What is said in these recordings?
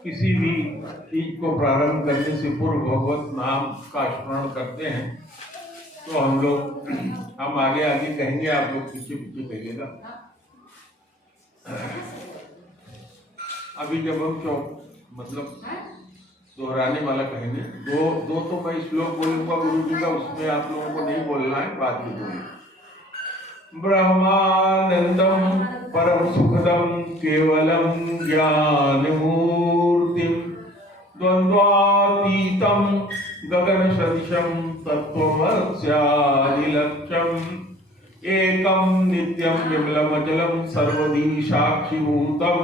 किसी भी चीज को प्रारंभ करने से पूर्व भगवत नाम का स्मरण करते हैं। तो हम आगे आगे कहेंगे, आप लोग पीछे पीछे कहिएगा। अभी जब हम मतलब दोहराने वाला कहेंगे, दो तो मैं श्लोक बोलूंगा गुरु जी का, उसमें आप लोगों को नहीं बोलना है, बाद में बोलना। ब्रह्मानंदम परम सुखदम केवलम ज्ञान मूर्तिम द्वंद्वातीतम गगन सदृशम तत्त्वमस्यादिलक्ष्यम एकम नित्यम विमलमचलम सर्वदी साक्षिभूतम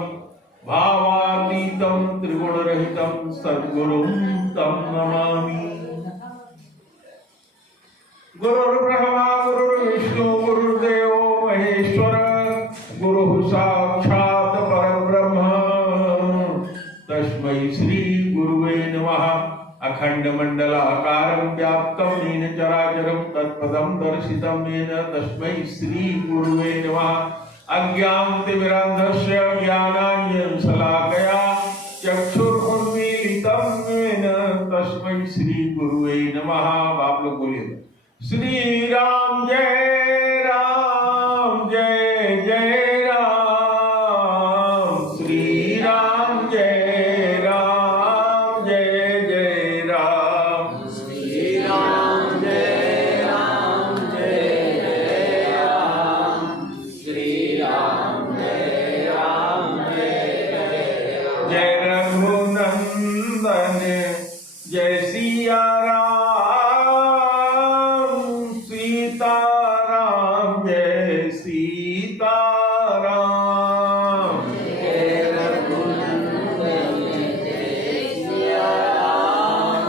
भावातीतम त्रिगुणरहितम सद्गुरुं तम नमामि। गुरुर्ब्रह्मा गुरुर्विष्णु गुरुर्देवो महेश्वर गुरुः साक्षात् परब्रह्म तस्मै श्री गुरुवे नमः। अखंड मंडलाकारं व्याप्तं येन चराचरं तत्पदं दर्शितं येन तस्मै श्री गुरुवे नमः। अज्ञानतिमिरान्धस्य ज्ञानाञ्जनशलाकया चक्षुरुन्मीलितं येन तस्मै श्री गुरुवे नमः। आप लोग बोलिए श्री राम जय राम जय जय राम, श्री राम जय राम जय जय राम, श्री राम जय राम जय जय राम, श्री राम जय राम जय जय राम। जय रघुनंदन जय सिया राम, सीताराम जय सीताराम। जय रघुनंदन जय सिया राम,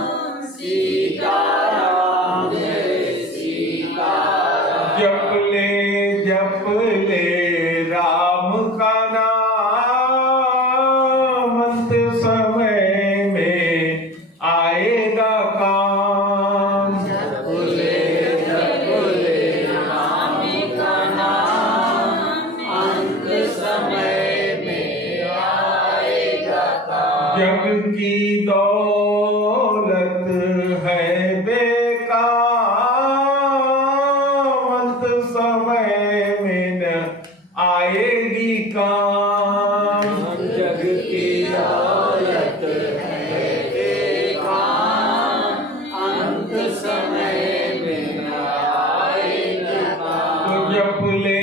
सीताराम जय सीताराम। जप ले राम का नाम, अंत समय में आएगा काम। जप ले राम का नाम, अंत समय में आएगा काम। जग की दौलत है बेकार, अंत समय में न आएगी काम। जग की दौलत है बेकार, अंत समय में न आएगा तो काम। जप ले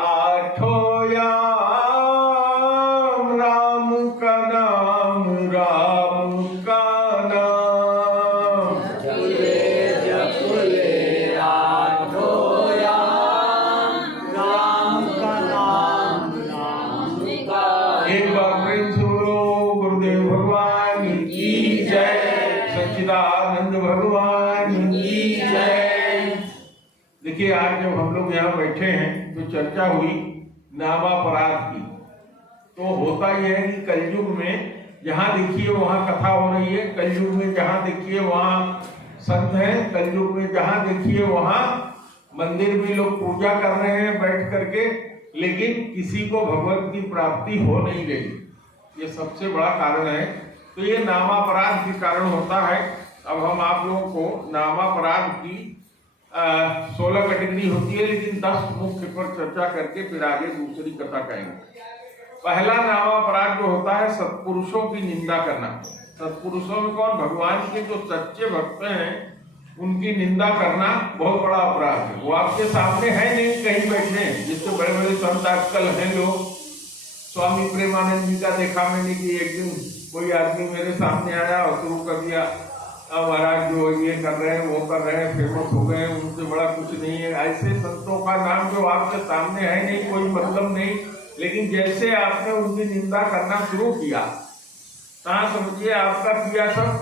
आठों याम, राम का नाम राम का नाम। जप ले आठों याम, राम का नाम राम का एक बार प्रेम से बोलो गुरुदेव भगवान की जय, सच्चिदानंद भगवान की जय। देखिए, आज जब हम लोग यहाँ बैठे हैं तो चर्चा हुई नामापराध की। तो होता यह है कि कलयुग में जहाँ देखिए वहाँ कथा हो रही है, कलयुग में जहाँ देखिए वहाँ संत हैं, कलयुग में जहाँ देखिए वहाँ मंदिर में लोग पूजा कर रहे हैं बैठ करके, लेकिन किसी को भगवत की प्राप्ति हो नहीं रही। ये सबसे बड़ा कारण है। तो ये नामापराध के कारण होता है। अब हम आप लोगों को नामापराध की 16 कैटेगरी होती है, लेकिन 10 मुख्य पर चर्चा करके फिर आगे दूसरी कथा कहेंगे। पहला नामापराध जो होता है सत्पुरुषों की निंदा करना। सत्पुरुषों में कौन? भगवान के जो सच्चे भक्त हैं उनकी निंदा करना बहुत बड़ा अपराध है। वो आपके सामने है नहीं, कहीं बैठे हैं। जिससे बड़े बड़े संत आजकल हैं लोग, स्वामी प्रेमानंद जी का देखा मैंने कि एक दिन कोई आदमी मेरे सामने आया और शुरू कर दिया, अब महाराज जो ये कर रहे हैं वो कर रहे हैं, फेमस हो गए, उनसे बड़ा कुछ नहीं है। ऐसे संतों का नाम जो आपके सामने है नहीं, कोई मतलब नहीं, लेकिन जैसे आपने उनकी निंदा करना शुरू किया, कहाँ समझिए आपका किया सब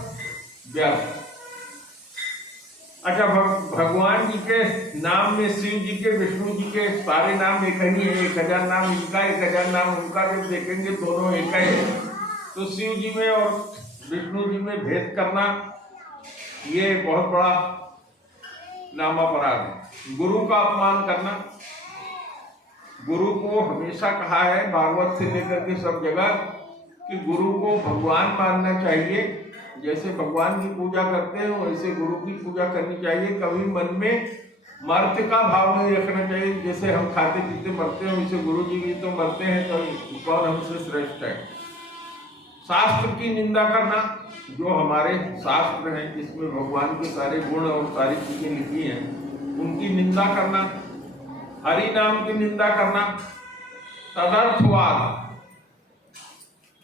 व्यर्थ। अच्छा, भगवान जी के नाम में शिव जी के, विष्णु जी के सारे नाम एक ही है। 1000 नाम इनका, 1000 नाम उनका। जब देखेंगे दोनों एक ही है, तो शिव जी में और विष्णु जी में भेद करना ये बहुत बड़ा नामापराध है। गुरु का अपमान करना, गुरु को हमेशा कहा है भागवत से लेकर के सब जगह कि गुरु को भगवान मानना चाहिए। जैसे भगवान की पूजा करते हैं वैसे गुरु की पूजा करनी चाहिए। कभी मन में मर्त्य का भाव नहीं रखना चाहिए। जैसे हम खाते पीते मरते हैं वैसे गुरु जी भी तो मरते हैं, तो कौन हमसे श्रेष्ठ है। शास्त्र की निंदा करना, जो हमारे शास्त्र हैं जिसमें भगवान के सारे गुण और सारी चीजें लिखी हैं, उनकी निंदा करना, हरि नाम की निंदा करना। तदर्थवाद,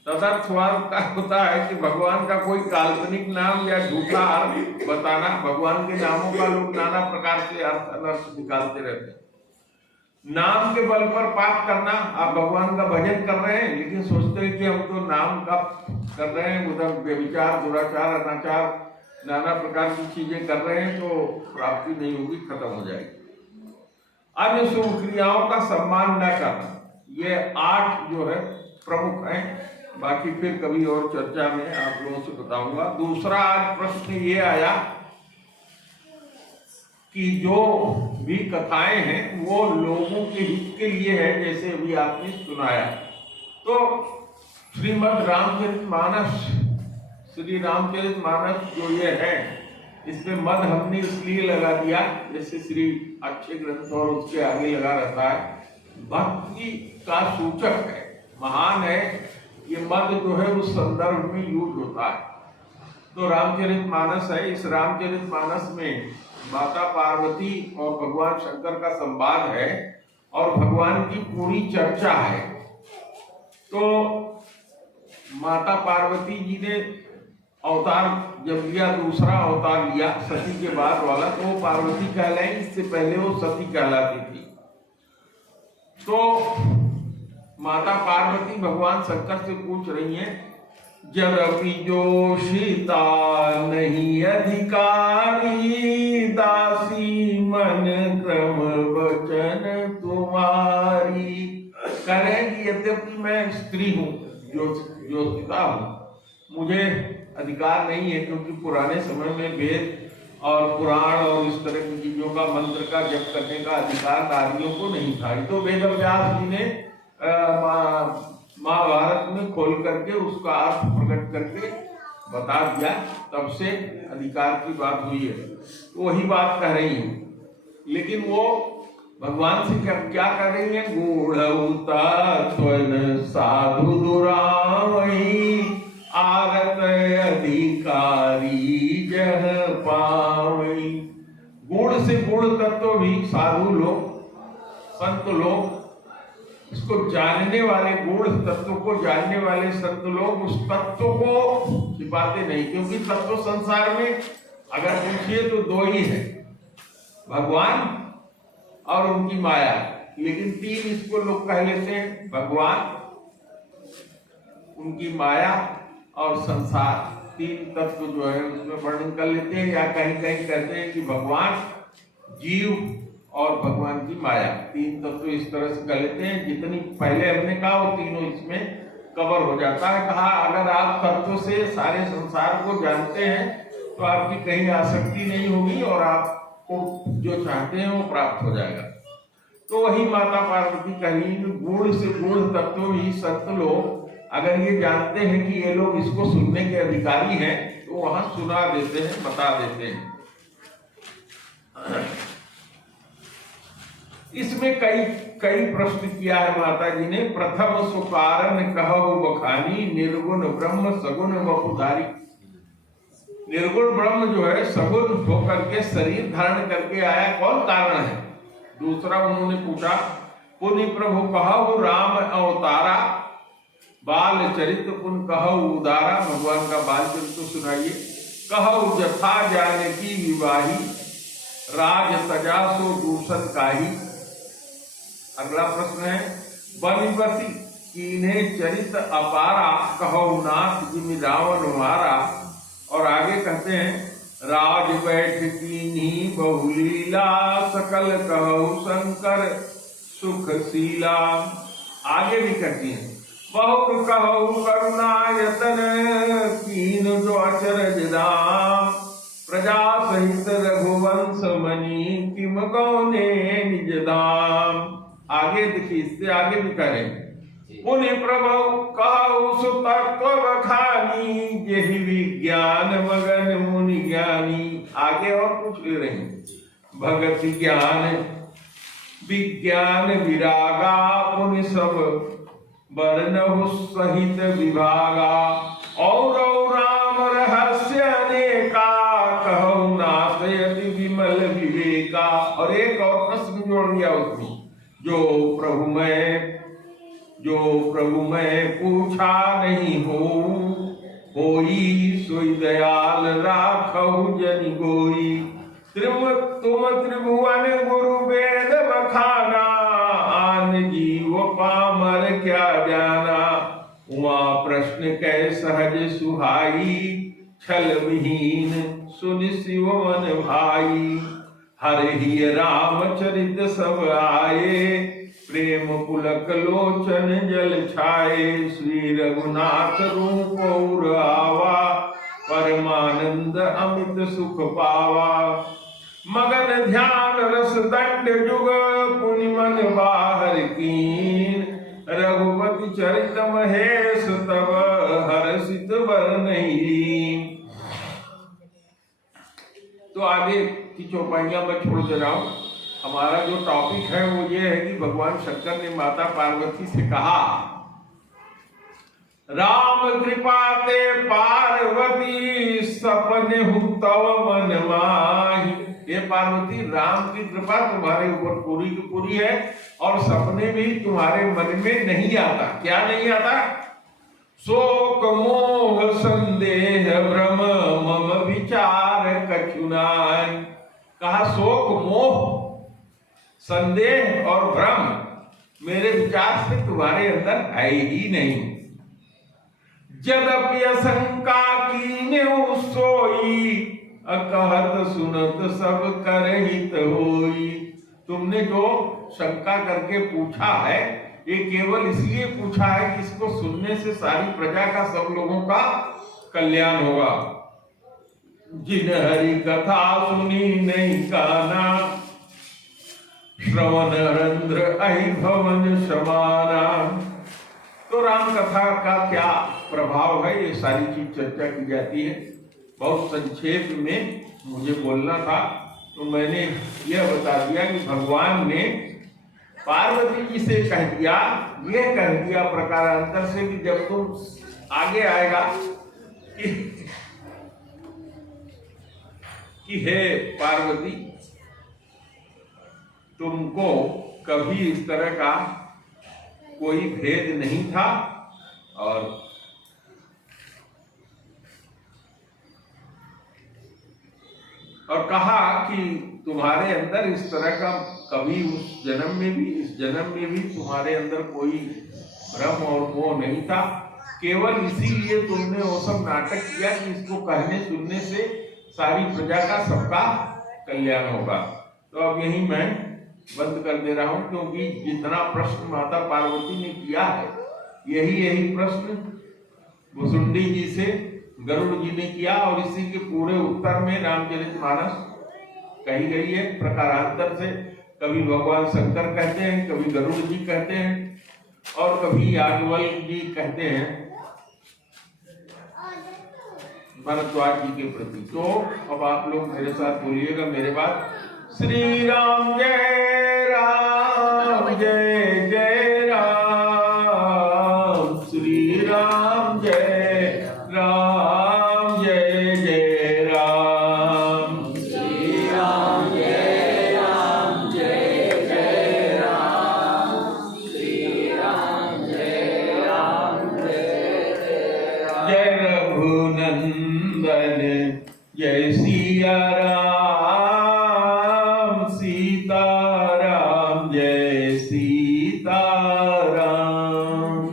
तदर्थवाद का होता है कि भगवान का कोई काल्पनिक नाम या झूठा अर्थ बताना। भगवान के नामों का लोग नाना प्रकार से अर्थ अनर्थ निकालते रहते हैं। नाम के बल पर पाप करना, आप भगवान का भजन कर रहे हैं लेकिन सोचते हैं कि हम तो नाम का कर रहे हैं, उधर व्यभिचार, दुराचार, अनाचार, नाना प्रकार की चीजें कर रहे हैं, तो प्राप्ति नहीं होगी, खत्म हो जाएगी। अन्य शुभ क्रियाओं का सम्मान न करना, ये 8 जो है प्रमुख हैं। बाकी फिर कभी और चर्चा में आप लोगों से बताऊंगा। दूसरा आज प्रश्न ये आया कि जो भी कथाएं हैं वो लोगों के हित के लिए है, जैसे अभी आपने सुनाया। तो श्रीमद् रामचरितमानस, श्री रामचरितमानस जो ये है, इसमें मद हमने इसलिए लगा दिया, जैसे श्री अच्छे ग्रंथ और उसके आगे लगा रहता है, भक्ति का सूचक है, महान है। ये मद जो है उस संदर्भ में यूज होता है। तो रामचरितमानस है, इस रामचरितमानस में माता पार्वती और भगवान शंकर का संवाद है और भगवान की पूरी चर्चा है। तो माता पार्वती जी ने अवतार जब लिया, दूसरा अवतार लिया सती के बाद वाला, तो वो पार्वती कहलाई, इससे पहले वो सती कहलाती थी। तो माता पार्वती भगवान शंकर से पूछ रही हैं, जरपि जोषिता नहीं अधिकारी, दासी मन क्रम वचन तुम्हारी। कह रहे हैं कि यद्यपि मैं स्त्री हूँ, जोषिता हूँ, मुझे अधिकार नहीं है, क्योंकि पुराने समय में वेद और पुराण और इस तरह की चीजों का, मंत्र का जप करने का अधिकार नारियों को नहीं था। तो वेद व्यास जी ने महाभारत में खोल करके उसका अर्थ प्रकट करके बता दिया, तब से अधिकार की बात हुई है। तो वही बात कह रही है, लेकिन वो भगवान से क्या कर रही है, गूढ़उता स्वयं साधु दुरावई, आरत अधिकारी जह पावई। गुण से गुण तत्व भी साधु लोग, संत लोग, इसको जानने वाले, गुण तत्व को जानने वाले संत लोग उस तत्व को छिपाते नहीं, क्योंकि तत्व संसार में अगर पूछिए तो 2 ही है, भगवान और उनकी माया। लेकिन 3 इसको लोग कह लेते हैं, भगवान, उनकी माया और संसार। 3 तत्व जो है उसमें वर्णन कर लेते हैं, या कहीं कहीं कहते हैं कि भगवान, जीव और भगवान की माया, 3 तत्व इस तरह से कर लेते हैं। जितनी पहले हमने कहा वो तीनों इसमें कवर हो जाता है। कहा अगर आप तत्व से सारे संसार को जानते हैं तो आपकी कहीं आसक्ति नहीं होगी और आपको जो चाहते हैं वो प्राप्त हो जाएगा। तो वही माता पार्वती कही, गुण से गुण तत्व ही संत लोग अगर ये जानते हैं कि ये लोग इसको सुनने के अधिकारी हैं, तो वहां सुना देते हैं, बता देते हैं। इसमें कई प्रश्न किया है माता जी ने। प्रथम सुकारण कहु बखानी, निर्गुण ब्रह्म सगुण वपुधारी। निर्गुण ब्रह्म जो है सगुण होकर के शरीर धारण करके आया, कौन कारण है? दूसरा उन्होंने पूछा, पुनि प्रभु कहु राम अवतारा, बाल चरित्र पुन कहु उदारा। भगवान का बाल चरित्र सुनाइए। कहु जथा जानकी विवाही, राज सजा सो दूषण काही। अगला प्रश्न है, बलिपति कीन्हे चरित अपारा, कहु नाथ जिमि रावण मारा। और आगे कहते हैं, राज बैठ कीन्ही बहुलीला, सकल कहु शंकर सुखशीला। आगे भी कहती है, बहुत कहु करुणायतन, कीन जो अचरज धाम। प्रजा सहित रघुवंश मणि, किम गौने निज धाम। आगे देखिए, इससे आगे भी करें, उनि प्रभु कहु सुतत्व बखानी, यही विज्ञान मगन मुनि ज्ञानी। आगे और कुछ ले रहे हैं। भगति ज्ञान विज्ञान विरागा, पुनि सब वर्णहु सहित विभागा। और राम रहस्य अनेका, कहु नाशयति विमल विवेका। और एक और प्रश्न जोड़ दिया उसमें, जो प्रभु मैं पूछा नहीं हो, होई सोई दयाल राखहु जनि गोई। तुम त्रिभुवन गुरु वेद बखाना, आन जीव पामर क्या जाना। उमा प्रश्न कै सहज सुहाई, छल विहीन सुनि शिव मन भाई। हरि रामचरित सब आए, प्रेम पुलक लोचन जल छाए। श्री रघुनाथ रूप और आवा, परमानंद अमित सुख पावा। मगन ध्यान रस दंड जुग, पुनि मन बाहर कीन। रघुपति चरित महेश तब, हर्षित बरनहीन। तो आगे की चौपाइयां मैं छोड़ दे रहा हूं। हमारा जो टॉपिक है वो ये है कि भगवान शंकर ने माता पार्वती से कहा, राम कृपा ते पार्वती, सपने हूँ तव मन माही। ये पार्वती, राम की कृपा तुम्हारे ऊपर पूरी की पूरी है, और सपने भी तुम्हारे मन में नहीं आता। क्या नहीं आता? शोक मोह संदेह भ्रम, मम विचार कछु नाहि। कहा शोक मोह संदेह और भ्रम मेरे विचार से तुम्हारे अंदर है ही नहीं। यद्यपि शंका कीन्यु सोई, कहत सुनत सब करहित होई। तुमने जो शंका करके पूछा है, ये केवल इसलिए पूछा है कि इसको सुनने से सारी प्रजा का, सब लोगों का कल्याण होगा। जिन हरि कथा सुनी नहीं काना, श्रवण रंध्र अहि भवन समाना। तो राम कथा का क्या प्रभाव है, ये सारी चीज चर्चा की जाती है। बहुत संक्षेप में मुझे बोलना था, तो मैंने यह बता दिया कि भगवान ने पार्वती जी से कह दिया, यह कह दिया प्रकारांतर से कि जब तुम आगे आएगा कि हे पार्वती, तुमको कभी इस तरह का कोई भेद नहीं था, और कहा कि तुम्हारे अंदर इस तरह का कभी उस जन्म में भी, इस जन्म में भी तुम्हारे अंदर कोई भ्रम और मोह नहीं था। केवल इसीलिए तुमने वो सब नाटक किया कि इसको कहने सुनने से सारी प्रजा का, सबका कल्याण होगा। तो अब यही मैं बंद कर दे रहा हूं, क्योंकि जितना प्रश्न माता पार्वती ने किया है, यही प्रश्न भुसुंडी जी से गरुड़ जी ने किया, और इसी के पूरे उत्तर में रामचरितमानस कही गई है प्रकारांतर से। कभी भगवान शंकर कहते हैं, कभी गरुड़ जी कहते हैं, और कभी याज्ञवल्क्य जी कहते हैं भरद्वाज जी के प्रति। तो अब आप लोग मेरे साथ बोलिएगा मेरे बाद, श्री राम जय राम, जय जय राम। श्री राम जय राम, जय जय राम। श्री राम जय राम, जय जय राम। श्री राम जय राम, जय जय राम। जय रघुनंदन जय सिया राम, सीताराम जय सीताराम।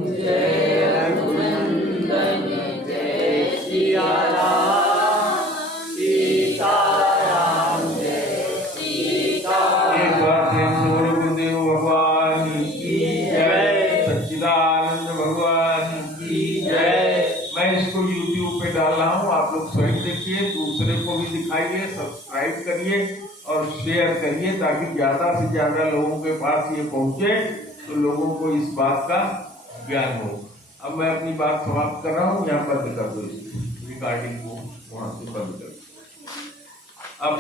जय रघुनंदन जय सिया राम, सीताराम जय सीताराम। एक बार से गुरुदेव भगवान की जय, सच्चिदानंद भगवान की जय। मैं इसको YouTube पे डाल रहा हूँ, आप लोग स्वयं देखिए, दूसरे को भी दिखाइए, सब्सक्राइब करिए और शेयर करिए, ताकि ज्यादा से ज्यादा लोगों के पास ये पहुंचे, तो लोगों को इस बात का ज्ञान हो। अब मैं अपनी बात समाप्त कर रहा हूँ, यहाँ बंद कर दो इस रिकॉर्डिंग को, वहाँ से बंद कर दो। अब